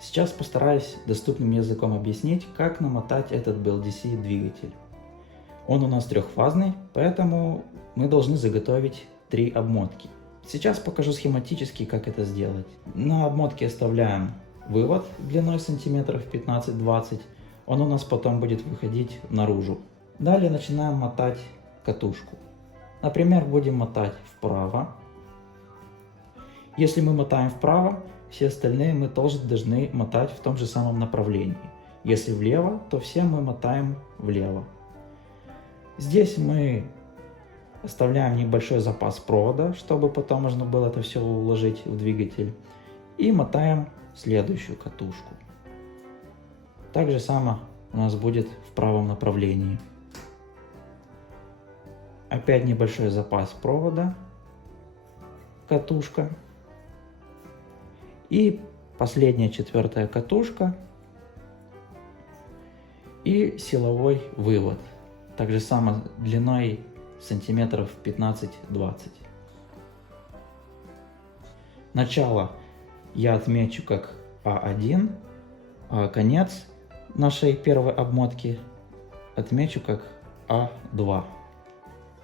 Сейчас постараюсь доступным языком объяснить, как намотать этот BLDC двигатель. Он у нас трехфазный, поэтому мы должны заготовить 3 обмотки. Сейчас покажу схематически, как это сделать. На обмотке оставляем вывод длиной сантиметров 15-20. Он у нас потом будет выходить наружу. Далее начинаем мотать катушку. Например, будем мотать вправо. Если мы мотаем вправо, все остальные мы тоже должны мотать в том же самом направлении. Если влево, то все мы мотаем влево. Здесь мы оставляем небольшой запас провода, чтобы потом можно было это все уложить в двигатель. И мотаем следующую катушку. Так же само у нас будет в правом направлении. Опять небольшой запас провода, катушка. И последняя 4-я катушка и силовой вывод. Так же само длиной сантиметров 15-20. Начало я отмечу как А1, а конец нашей первой обмотки отмечу как А2.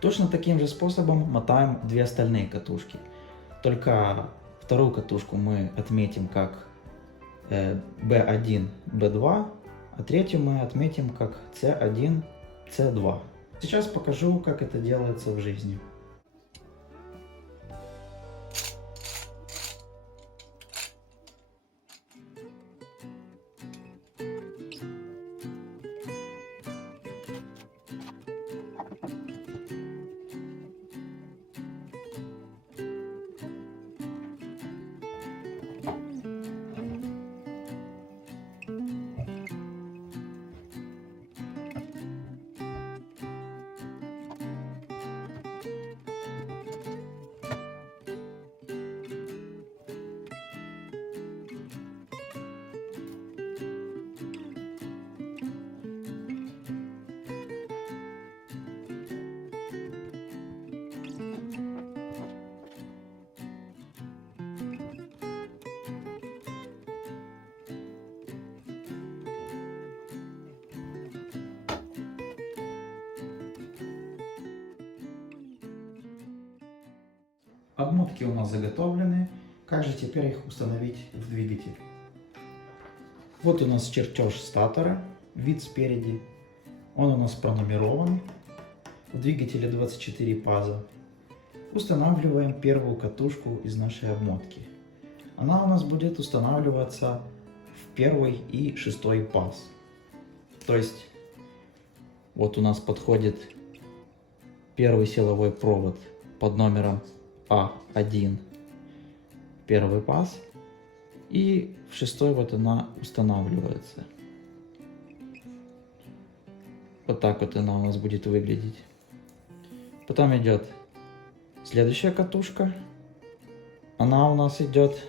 Точно таким же способом мотаем 2 остальные катушки. Только вторую катушку мы отметим как B1, B2, а третью мы отметим как C1, C2. Сейчас покажу, как это делается в жизни. Обмотки у нас заготовлены. Как же теперь их установить в двигатель? Вот у нас чертеж статора, вид спереди. Он у нас пронумерован. В двигателе 24 паза. Устанавливаем первую катушку из нашей обмотки. Она у нас будет устанавливаться в 1-й и 6-й паз. То есть вот у нас подходит первый силовой провод под номером А1, 1-й паз, и в 6-й вот она устанавливается. Вот так вот она у нас будет выглядеть. Потом идет следующая катушка. Она у нас идет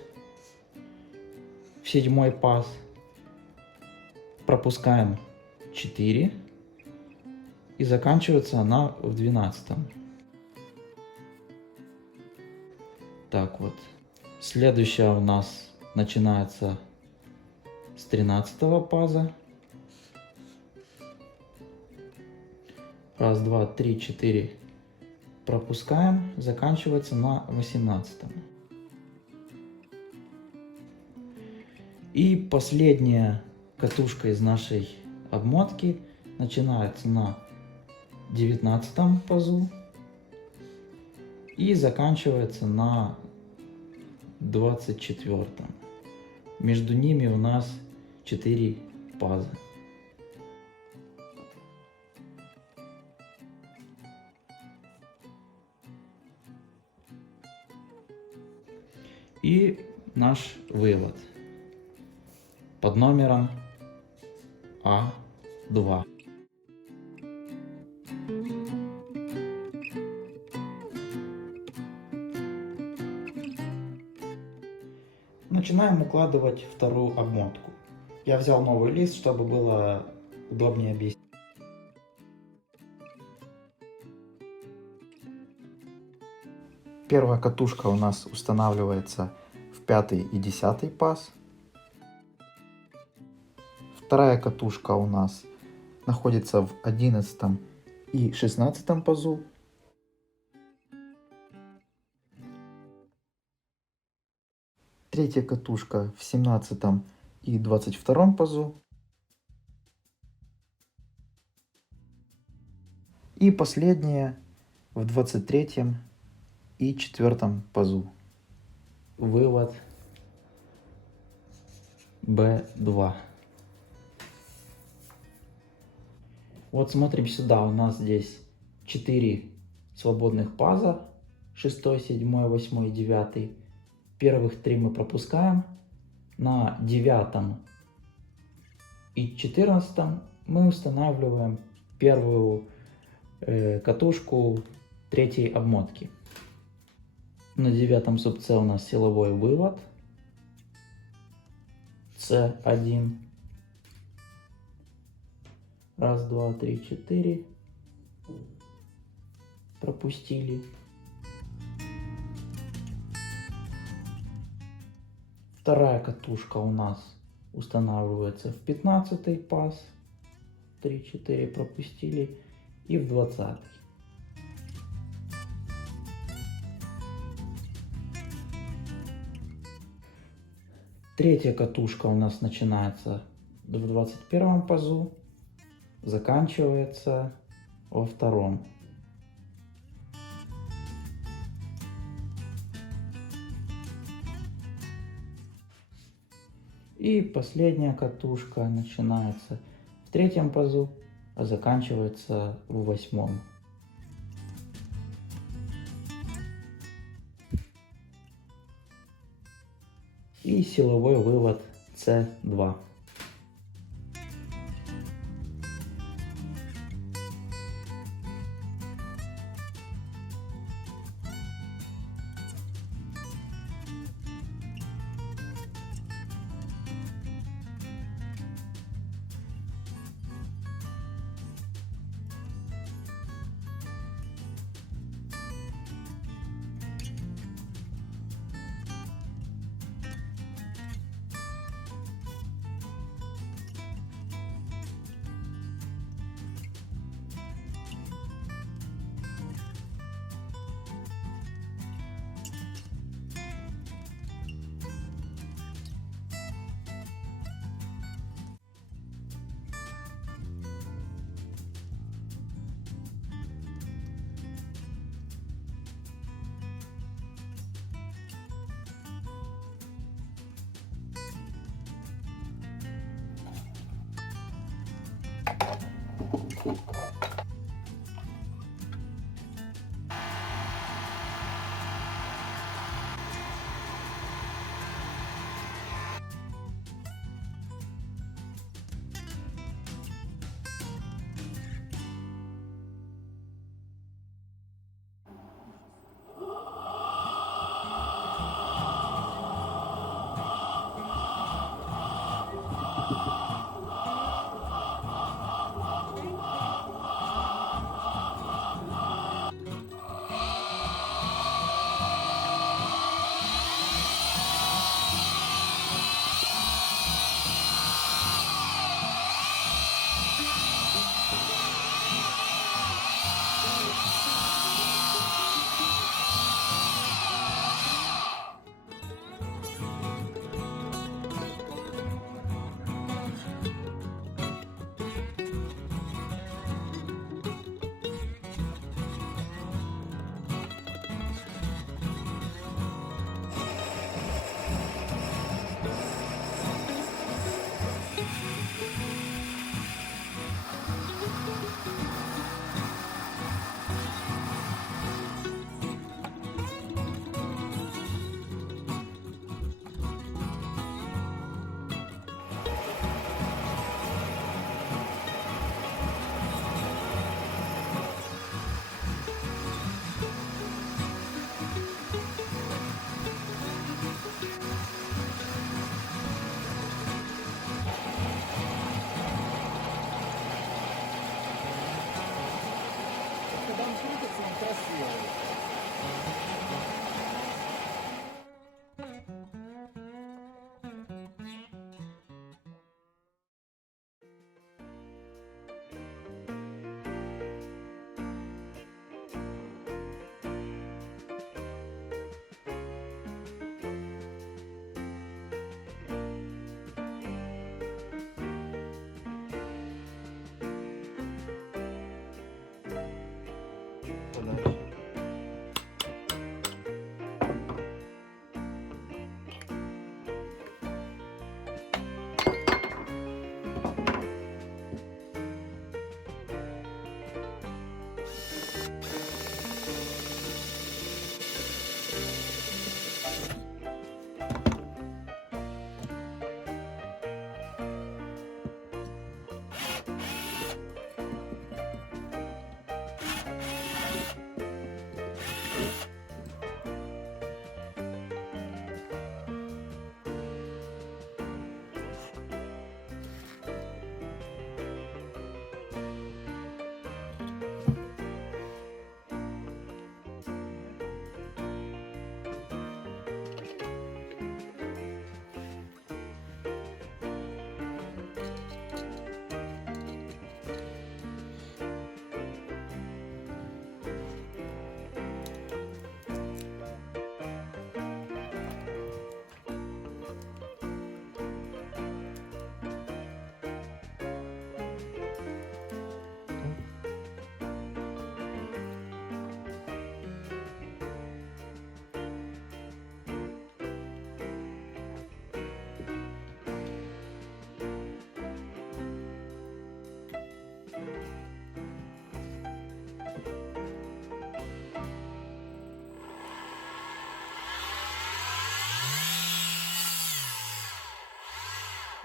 в 7-й паз. Пропускаем 4. И заканчивается она в 12-м. Так вот. Следующая у нас начинается с 13-го паза. Раз, два, три, 4. Пропускаем. Заканчивается на 18-м. И последняя катушка из нашей обмотки начинается на 19-м пазу и заканчивается на 24-м. Между ними у нас 4 пазы. И наш вывод под номером А2. Начинаем укладывать вторую обмотку. Я взял новый лист, чтобы было удобнее объяснить. Первая катушка у нас устанавливается в 5-й и 10-й паз. Вторая катушка у нас находится в 11 и 16 пазу. Третья катушка в 17 и 22 пазу. И последняя в 23 и 4 пазу. Вывод B2. Вот смотрим сюда, у нас здесь 4 свободных паза, 6, 7, 8, 9. Первых 3 мы пропускаем. На 9 и 14 мы устанавливаем первую катушку 3 обмотки. На 9 зубце у нас силовой вывод C1. Раз, два, три, 4. Пропустили. Вторая катушка у нас устанавливается в 15 паз. 3, 4 пропустили. И в 20. Третья катушка у нас начинается в 21 пазу, заканчивается во 2. И последняя катушка начинается в 3 пазу, а заканчивается в 8. И силовой вывод C2. дальше.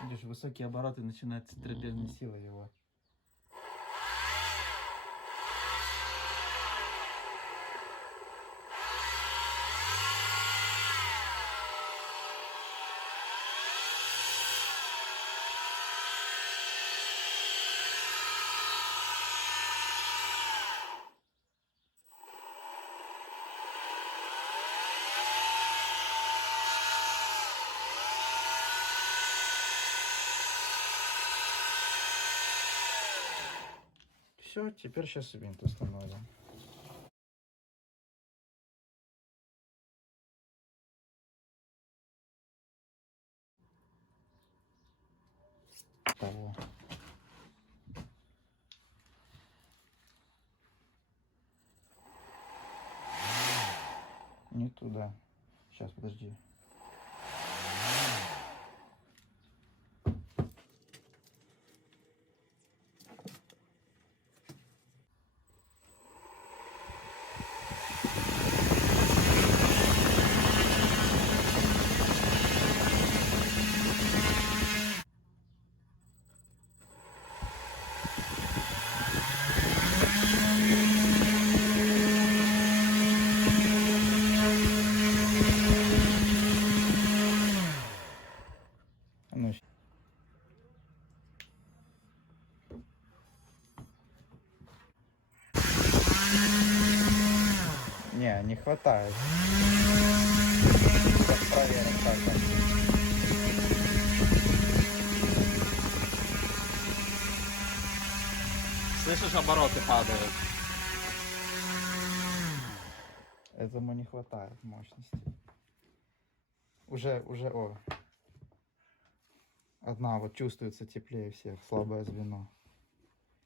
Видишь, высокие обороты, начинается центробежная сила его. Все, теперь сейчас винт установим. Того. Не туда. Сейчас, подожди. Ну, не хватает. Сейчас проверим, как там. Слышишь, обороты падают. Этому не хватает мощности. Уже, о. Одна вот чувствуется теплее всех, слабое звено.